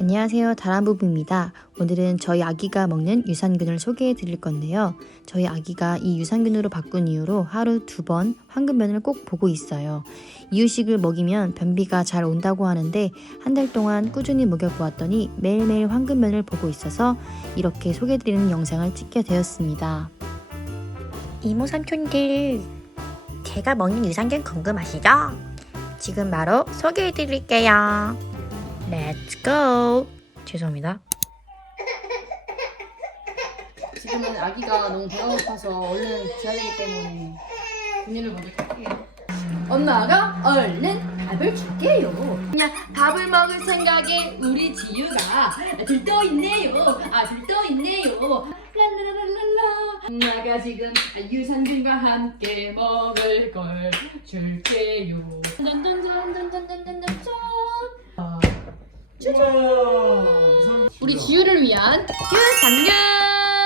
안녕하세요. 다람부부입니다. 오늘은 저희 아기가 먹는 유산균을 소개해 드릴 건데요. 저희 아기가 이 유산균으로 바꾼 이후로 하루 두 번 황금변을 꼭 보고 있어요. 이유식을 먹이면 변비가 잘 온다고 하는데 한 달 동안 꾸준히 먹여보았더니 매일매일 황금변을 보고 있어서 이렇게 소개해 드리는 영상을 찍게 되었습니다. 이모 삼촌들 제가 먹는 유산균 궁금하시죠? 지금 바로 소개해 드릴게요. Let's go. 죄송합니다. 지금은 아기가 너무 배가 고파서 얼른 자야 되기 때문에 분유를 먼저 탈게요. 엄마가 얼른 밥을 줄게요. 그냥 밥을 먹을 생각에 우리 지유가 들떠 있네요. 아 들떠 있네요. 랄라라랄라. 엄마가 지금 유산균과 함께 먹을 걸 줄게요. 짠짠짠짠짠짠짠짠. 아, 우와, 우리 지유를 위한 유산균.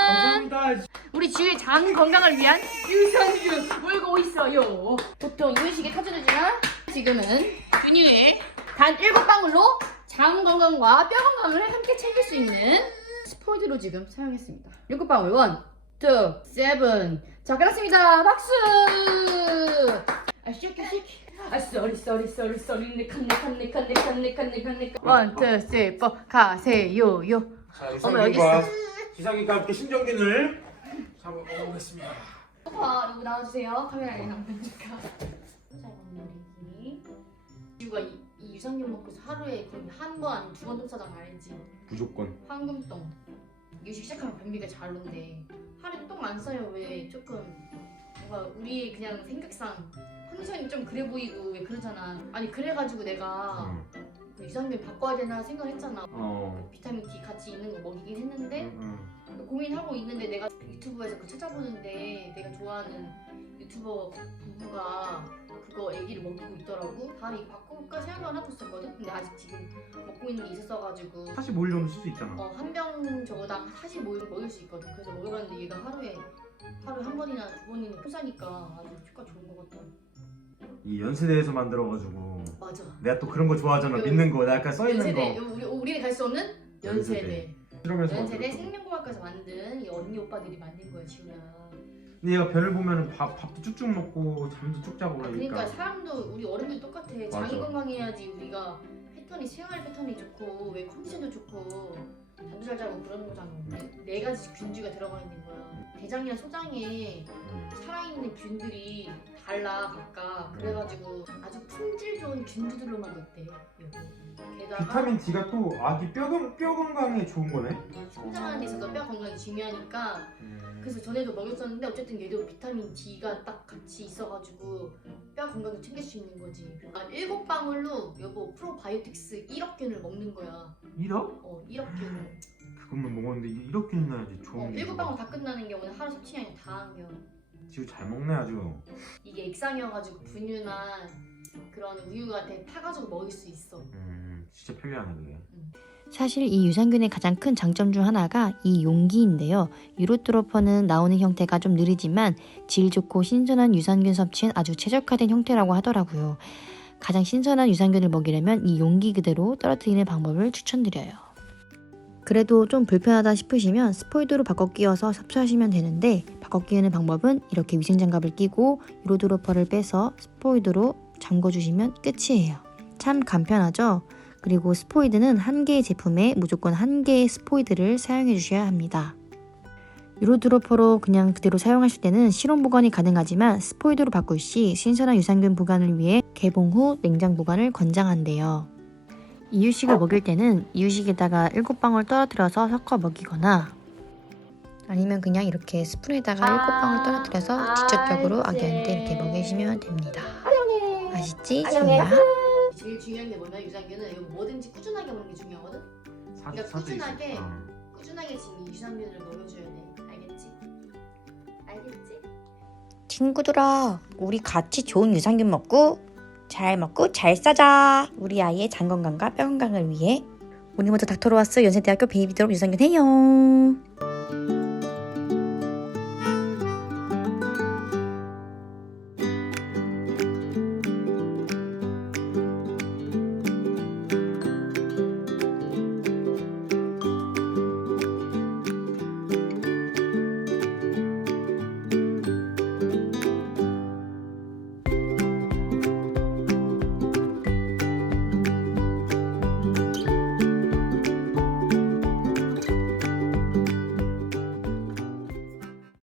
감사합니다. 우리 지우의 장 건강을 위한 유산균 물고 있어요. 보통 이유식에 터져주지만 지금은 분유에 단 7방울로 장 건강과 뼈 건강을 함께 챙길 수 있는 스포이드로 지금 사용했습니다. 7방울 1, 2, 7. 자, 끝났습니다. 박수! 아, 슈키 슈키. 아, 쏘리 쏘리 쏘리 쏘리 네칸 네칸 네칸 네칸 네칸 네칸 네칸 1, 2, 3, 4 가세요 요. 자, 어머, 여기 이상균과 기상기과 함께 신정균을 잡아 먹어보겠습니다. 오빠 누구 나와주세요. 카메라에 남겨줄까? 짧은 지우가 이, 이 유산균 먹고서 하루에 거의 한번 아니면 두번 똥싸장 알지? 무조건. 황금똥. 유식 시작하면 변비가 잘 온대. 하루에 똥 안 싸요 왜 조금 뭔가 우리 그냥 생각상 컨디션이 좀 그래 보이고 왜 그러잖아. 아니 그래가지고 내가 응. 그 유산균 바꿔야 되나 생각했잖아. 어. 비타민 D 같이 있는 거 먹이긴 했는데 응, 응. 고민하고 있는데 내가 유튜브에서 그 찾아보는데 내가 좋아하는 유튜버 부부가 그거 애기를 먹고 있더라고. 다음에 이거 바꿔볼까 생각을 하고 있었거든. 근데 아직 지금 먹고 있는 게 있었어가지고 45일 정도 쓸수 있잖아. 어, 한 병 저거당 45일 먹일 수 있거든. 그래서 먹여봤는데 얘가 하루에 하루에 한 번이나 두 번이나 효자니까 아주 효과 좋은 것 같아. 이 연세대에서 만들어가지고 맞아. 내가 또 그런 거 좋아하잖아. 요- 믿는 거. 나 약간 써 있는 연세대 거. 우리 우리는 갈 수 없는 연세대. 실험해서 연세대. 생명공학과에서 만든 이 언니 오빠들이 만든 거야 지우야. 근데 얘가 변을 보면은 밥 밥도 쭉쭉 먹고 잠도 쭉 자고 아, 그러니까. 그러니까 사람도 우리 어른들 똑같아. 장이 맞아. 건강해야지 우리가 패턴이 생활 패턴이 좋고 왜 컨디션도 좋고 잠도 잘 자고 그러는 거잖아. 네, 네 가지 균주가 들어가 있는 거야. 대장이랑 소장에 응. 살아있는 균들이 달라 각각. 그래가지고 아주 품질 좋은 균주들로만 넣대. 여기. 게다가 비타민 D가 또 아기 뼈, 건- 뼈 건강에 좋은 거네. 성장하는 데 있어서 뼈 건강이 중요하니까 음. 그래서 전에도 먹였었는데 어쨌든 얘도 비타민 D가 딱 같이 있어가지고 뼈 건강을 챙길 수 있는 거지. 아, 일곱 방울로 여보 프로바이오틱스 1억 균을 먹는 거야. 1억? 어, 1억균을. 그것만 먹었는데 이렇게 있나야지 좋은 어, 게. 일곱 방울 다 끝나는 게 오늘 하루 섭취량이 다한 겨. 지우 잘 먹네 아주. 이게 액상이어가지고 분유나 그런 우유 같은 타가지고 먹일 수 있어. 음, 진짜 편리하네 그게. 사실 이 유산균의 가장 큰 장점 중 하나가 이 용기인데요. 유로트로퍼는 나오는 형태가 좀 느리지만 질 좋고 신선한 유산균 섭취엔 아주 최적화된 형태라고 하더라고요. 가장 신선한 유산균을 먹이려면 이 용기 그대로 떨어뜨리는 방법을 추천드려요. 그래도 좀 불편하다 싶으시면 스포이드로 바꿔 끼워서 섭취하시면 되는데 바꿔 끼우는 방법은 이렇게 위생장갑을 끼고 유로드로퍼를 빼서 스포이드로 잠궈주시면 끝이에요. 참 간편하죠? 그리고 스포이드는 한 개의 제품에 무조건 한 개의 스포이드를 사용해 주셔야 합니다. 유로드로퍼로 그냥 그대로 사용하실 때는 실온 보관이 가능하지만 스포이드로 바꿀 시 신선한 유산균 보관을 위해 개봉 후 냉장 보관을 권장한대요. 이유식을 먹일 때는 이유식에다가 7방울 떨어뜨려서 섞어 먹이거나 아니면 그냥 이렇게 스푼에다가 7방울 떨어뜨려서 직접적으로 아기한테 이렇게 먹이시면 됩니다. 맛있지? 지우야? 제일 중요한 게 뭐냐 유산균은 이거 뭐든지 꾸준하게 먹는 게 중요하거든. 사, 그러니까. 꾸준하게 어. 꾸준하게 지금 이 유산균을 먹여줘야 돼. 알겠지? 알겠지? 친구들아, 우리 같이 좋은 유산균 먹고 잘 먹고 잘 싸자. 우리 아이의 장 건강과 뼈 건강을 위해 우리 모두 닥터로 왔어 연세대학교 베이비드롭 유산균 해요.